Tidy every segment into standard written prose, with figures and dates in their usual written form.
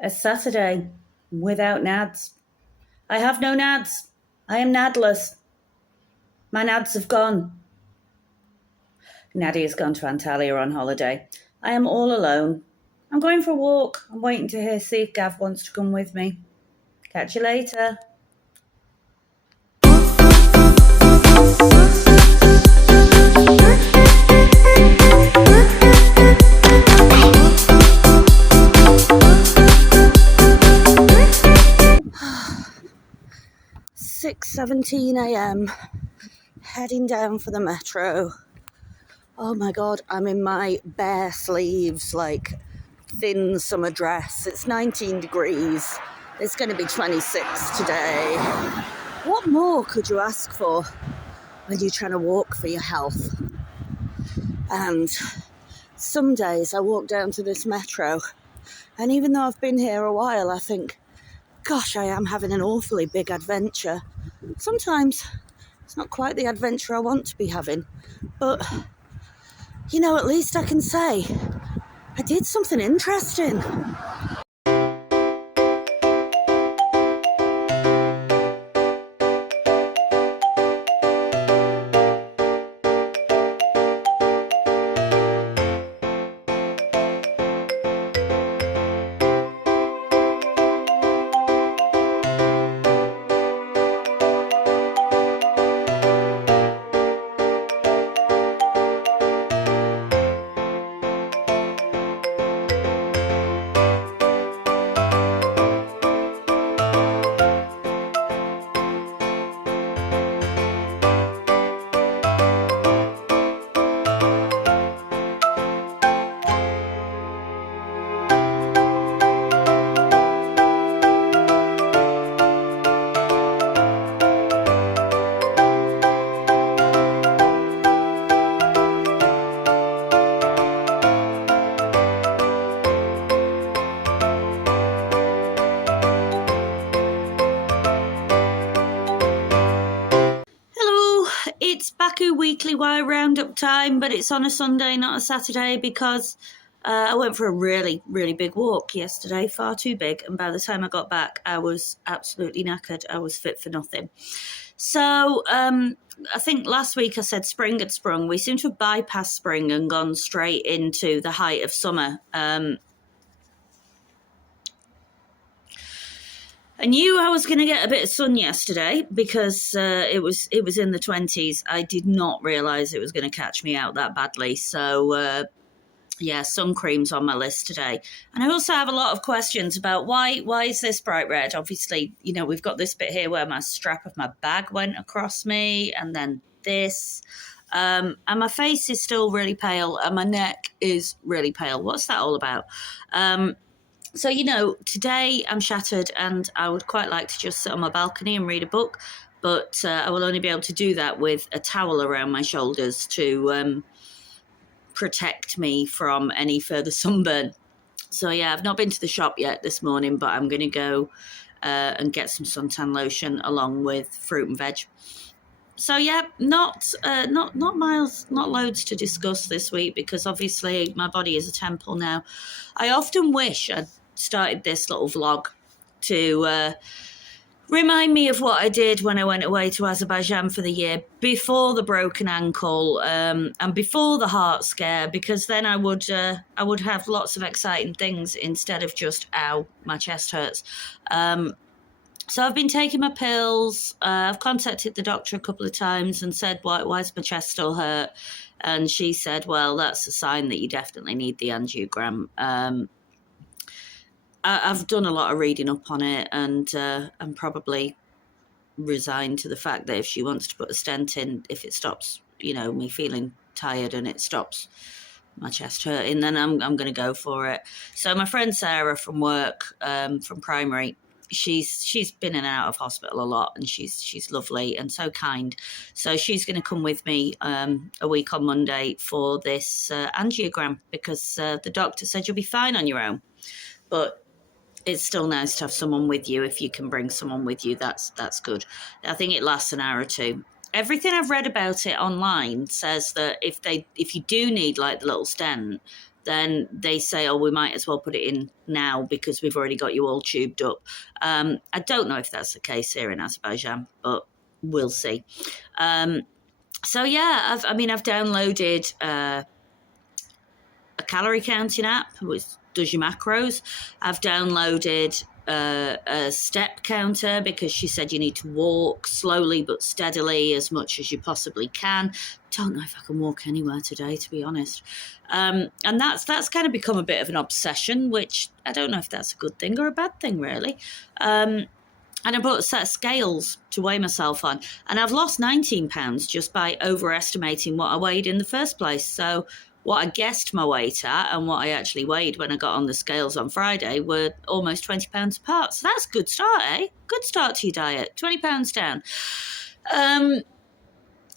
A Saturday without nads. I have no nads. I am nadless. My nads have gone. Nadia has gone to Antalya on holiday. I am all alone. I'm going for a walk. I'm waiting to see if Gav wants to come with me. Catch you later. "6:17 a.m. Heading down for the metro. Oh my god, I'm in my bare sleeves, like thin summer dress. It's 19 degrees. It's going to be 26 today. What more could you ask for when you're trying to walk for your health? And some days I walk down to this metro, and even though I've been here a while, I think, gosh, I am having an awfully big adventure. Sometimes it's not quite the adventure I want to be having, but at least I can say I did something interesting. It's Baku Weekly Wire Roundup time, but it's on a Sunday, not a Saturday, because I went for a really, really big walk yesterday, far too big, and by the time I got back, I was absolutely knackered. I was fit for nothing. So I think last week I said spring had sprung. We seem to have bypassed spring and gone straight into the height of summer. I knew I was going to get a bit of sun yesterday because it was in the 20s. I did not realise it was going to catch me out that badly. So, sun cream's on my list today. And I also have a lot of questions about why is this bright red? Obviously, we've got this bit here where my strap of my bag went across me, and then this. And my face is still really pale, and my neck is really pale. What's that all about? So, today I'm shattered and I would quite like to just sit on my balcony and read a book, but I will only be able to do that with a towel around my shoulders to protect me from any further sunburn. So, I've not been to the shop yet this morning, but I'm going to go and get some suntan lotion along with fruit and veg. So not miles, not loads to discuss this week because obviously my body is a temple now. I often wish I'd started this little vlog to remind me of what I did when I went away to Azerbaijan for the year before the broken ankle and before the heart scare, because then I would have lots of exciting things instead of just ow, my chest hurts. So I've been taking my pills. I've contacted the doctor a couple of times and said, why is my chest still hurt? And she said, well, that's a sign that you definitely need the angiogram. I've done a lot of reading up on it, and I'm probably resigned to the fact that if she wants to put a stent in, if it stops, me feeling tired and it stops my chest hurting, then I'm going to go for it. So my friend Sarah from work, from primary, she's been in and out of hospital a lot, and she's lovely and so kind. So she's going to come with me a week on Monday for this angiogram because the doctor said you'll be fine on your own, but it's still nice to have someone with you. If you can bring someone with you, that's good. I think it lasts an hour or two. Everything I've read about it online says that if you do need like the little stent, then they say, oh, we might as well put it in now because we've already got you all tubed up. I don't know if that's the case here in Azerbaijan, but we'll see. So yeah, I've downloaded a calorie counting app which does your macros. I've downloaded a step counter because she said you need to walk slowly but steadily as much as you possibly can. Don't know if I can walk anywhere today, to be honest. And that's kind of become a bit of an obsession, which I don't know if that's a good thing or a bad thing, really. And I bought a set of scales to weigh myself on. And I've lost 19 pounds just by overestimating what I weighed in the first place. So what I guessed my weight at and what I actually weighed when I got on the scales on Friday were almost 20 pounds apart. So that's a good start, eh? Good start to your diet. 20 pounds down.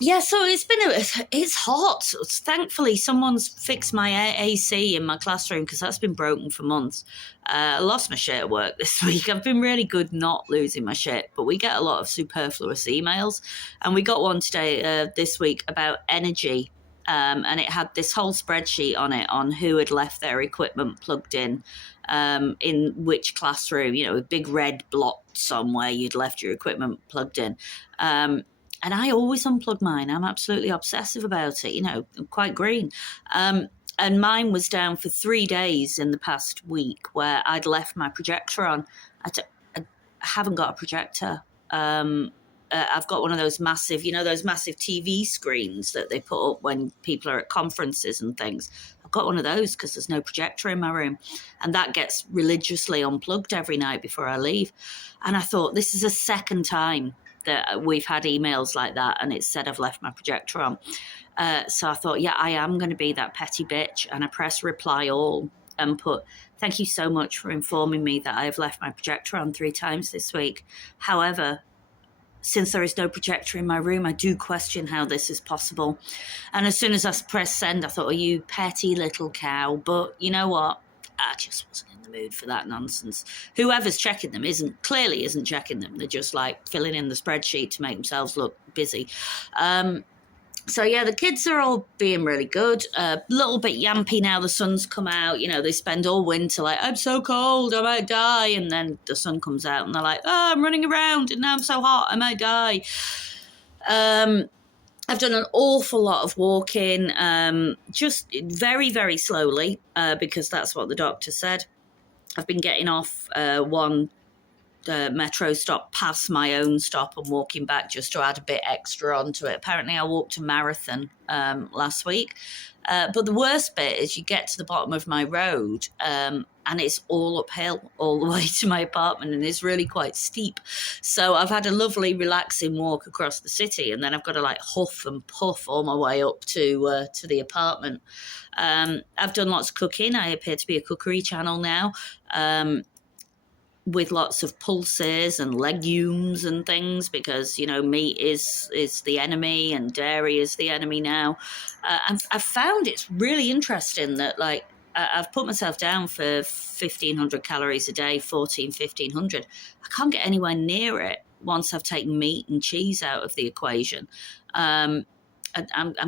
Yeah, so it's hot. Thankfully, someone's fixed my AC in my classroom because that's been broken for months. I lost my shit at work this week. I've been really good not losing my shit, but we get a lot of superfluous emails. And we got one today, this week, about energy. And it had this whole spreadsheet on it on who had left their equipment plugged in which classroom, a big red blot somewhere you'd left your equipment plugged in. And I always unplug mine. I'm absolutely obsessive about it. I'm quite green. And mine was down for 3 days in the past week where I'd left my projector on. I haven't got a projector. I've got one of those massive, those massive TV screens that they put up when people are at conferences and things. I've got one of those because there's no projector in my room. And that gets religiously unplugged every night before I leave. And I thought, this is the second time that we've had emails like that and it said I've left my projector on. So I thought, yeah, I am going to be that petty bitch. And I press reply all and put, thank you so much for informing me that I have left my projector on 3 times this week. However, since there is no projector in my room, I do question how this is possible. And as soon as I pressed send, I thought, oh, you petty little cow. But you know what? I just wasn't in the mood for that nonsense. Whoever's checking them isn't checking them. They're just like filling in the spreadsheet to make themselves look busy. So yeah, the kids are all being really good. A little bit yampy now the sun's come out. They spend all winter like, I'm so cold, I might die. And then the sun comes out and they're like, oh, I'm running around and now I'm so hot, I might die. I've done an awful lot of walking, just very, very slowly, because that's what the doctor said. I've been getting off one metro stop past my own stop and walking back just to add a bit extra onto it. Apparently I walked a marathon last week. But the worst bit is you get to the bottom of my road and it's all uphill all the way to my apartment and it's really quite steep. So I've had a lovely relaxing walk across the city and then I've got to like huff and puff all my way up to the apartment. I've done lots of cooking. I appear to be a cookery channel now. With lots of pulses and legumes and things because, meat is the enemy and dairy is the enemy now. I've found it's really interesting that, like, I've put myself down for 1,500 calories a day, 1,500. I can't get anywhere near it once I've taken meat and cheese out of the equation. I'm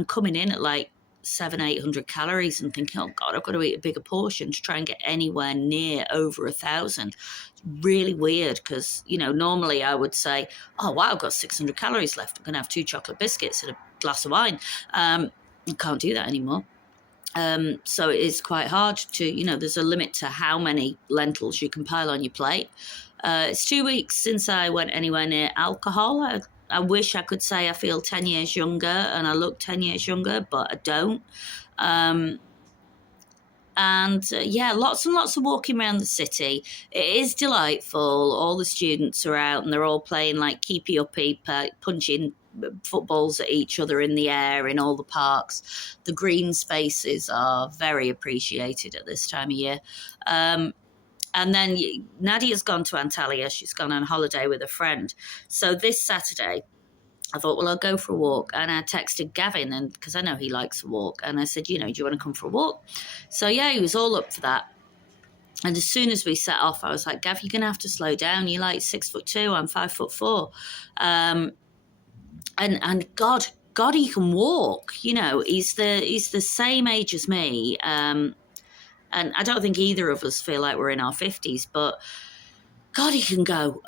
coming in at, like, 700-800 calories and thinking, oh God, I've got to eat a bigger portion to try and get anywhere near over 1,000. It's really weird because, normally I would say, oh wow, I've got 600 calories left. I'm going to have 2 chocolate biscuits and a glass of wine. I can't do that anymore. So it is quite hard to, there's a limit to how many lentils you can pile on your plate. It's 2 weeks since I went anywhere near alcohol. I wish I could say I feel 10 years younger and I look 10 years younger, but I don't. Lots and lots of walking around the city. It is delightful. All the students are out and they're all playing like keepy-uppy, punching footballs at each other in the air in all the parks. The green spaces are very appreciated at this time of year. And then Nadia's gone to Antalya. She's gone on holiday with a friend. So this Saturday, I thought, well, I'll go for a walk. And I texted Gavin, and because I know he likes a walk. And I said, do you want to come for a walk? So, yeah, he was all up for that. And as soon as we set off, I was like, Gav, you're going to have to slow down. You're like 6'2", I'm 5'4". And God, he can walk. He's the same age as me. And I don't think either of us feel like we're in our 50s, but God, he can go.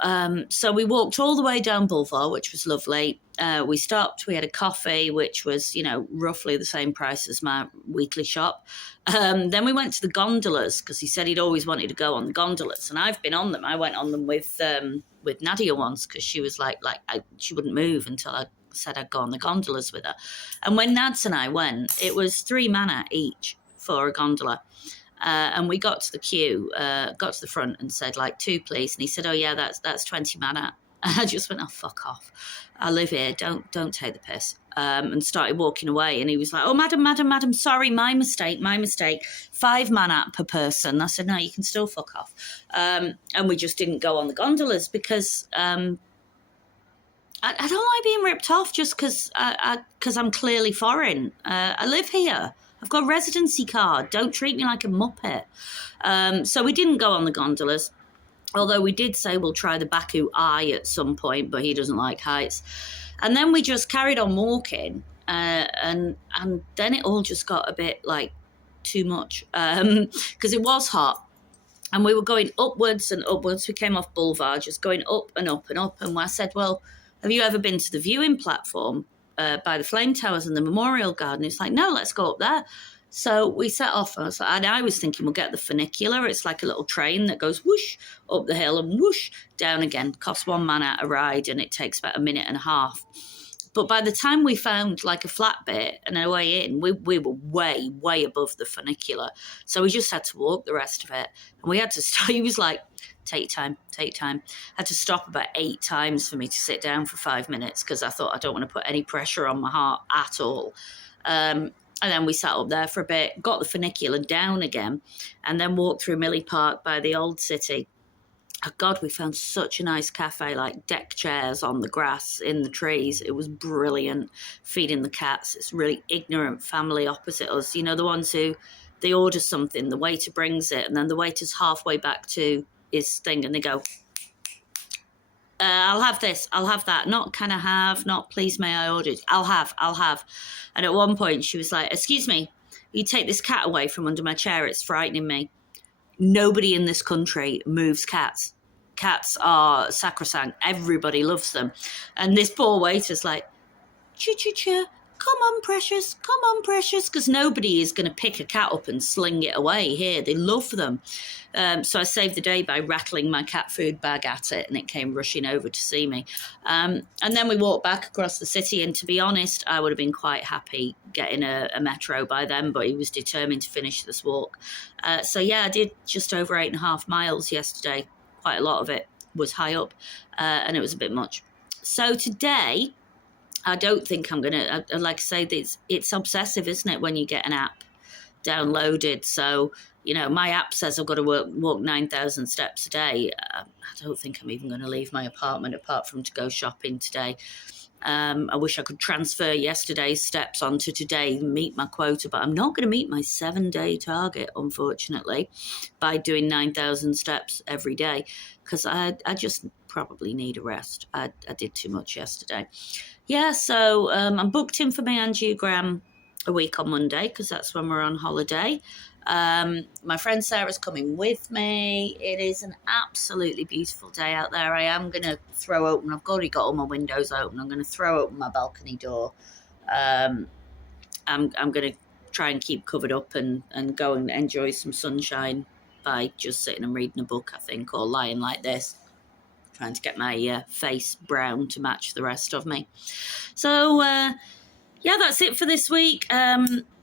So we walked all the way down Boulevard, which was lovely. We stopped, we had a coffee, which was, roughly the same price as my weekly shop. Then we went to the gondolas because he said he'd always wanted to go on the gondolas. And I've been on them. I went on them with Nadia once because she was she wouldn't move until I said I'd go on the gondolas with her. And when Nads and I went, it was 3 mana each for a gondola. And we got to the queue, got to the front and said, 2, please. And he said, oh, yeah, that's 20 mana. And I just went, oh, fuck off. I live here. Don't take the piss. And started walking away. And he was like, oh, madam, sorry, my mistake. 5 mana per person. I said, no, you can still fuck off. And we just didn't go on the gondolas because I don't like being ripped off just because I'm clearly foreign. I live here. I've got a residency card. Don't treat me like a muppet. So we didn't go on the gondolas, although we did say we'll try the Baku Eye at some point, but he doesn't like heights. And then we just carried on walking, and then it all just got a bit too much because it was hot. And we were going upwards and upwards. We came off Boulevard, just going up and up and up. And I said, well, have you ever been to the viewing platform by the Flame Towers and the Memorial Garden? It's like, no, let's go up there. So we set off. And I was thinking we'll get the funicular. It's like a little train that goes whoosh up the hill and whoosh down again. Costs 1 man a ride and it takes about 1.5 minutes. But by the time we found a flat bit and a way in, we were way, way above the funicular. So we just had to walk the rest of it. And we had to stop. He was like, take time. I had to stop about 8 times for me to sit down for 5 minutes because I thought I don't want to put any pressure on my heart at all. And then we sat up there for a bit, got the funicular down again, and then walked through Millie Park by the old city. Oh God, we found such a nice cafe, deck chairs on the grass in the trees. It was brilliant. Feeding the cats. It's really ignorant family opposite us. The ones who they order something, the waiter brings it, and then the waiter's halfway back to his thing, and they go, I'll have this, I'll have that. Not can I have, not please may I order it. I'll have. And at one point she was like, excuse me, you take this cat away from under my chair. It's frightening me. Nobody in this country moves cats. Cats are sacrosanct. Everybody loves them. And this poor waiter's like, choo-choo-choo, come on, precious, because nobody is going to pick a cat up and sling it away here. They love them. So I saved the day by rattling my cat food bag at it, and it came rushing over to see me. And then we walked back across the city, and to be honest, I would have been quite happy getting a metro by then, but he was determined to finish this walk. So yeah, I did just over 8.5 miles yesterday. Quite a lot of it was high up, and it was a bit much. So today, I don't think I'm going to, like I say, it's obsessive, isn't it, when you get an app downloaded? So, my app says I've got to walk 9,000 steps a day. I don't think I'm even going to leave my apartment apart from to go shopping today. I wish I could transfer yesterday's steps onto today and meet my quota, but I'm not going to meet my 7-day target, unfortunately, by doing 9,000 steps every day because I just probably need a rest. I did too much yesterday. Yeah, so I'm booked in for my angiogram a week on Monday because that's when we're on holiday. My friend Sarah's coming with me. It is an absolutely beautiful day out there. I am going to throw open, I've already got all my windows open. I'm going to throw open my balcony door. I'm going to try and keep covered up and go and enjoy some sunshine by just sitting and reading a book, I think, or lying like this, trying to get my face brown to match the rest of me. So, yeah, that's it for this week.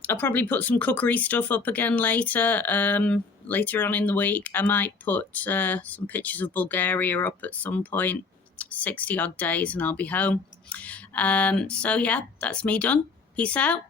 I'll probably put some cookery stuff up again later on in the week. I might put some pictures of Bulgaria up at some point, 60 odd days, and I'll be home. So, yeah, that's me done. Peace out.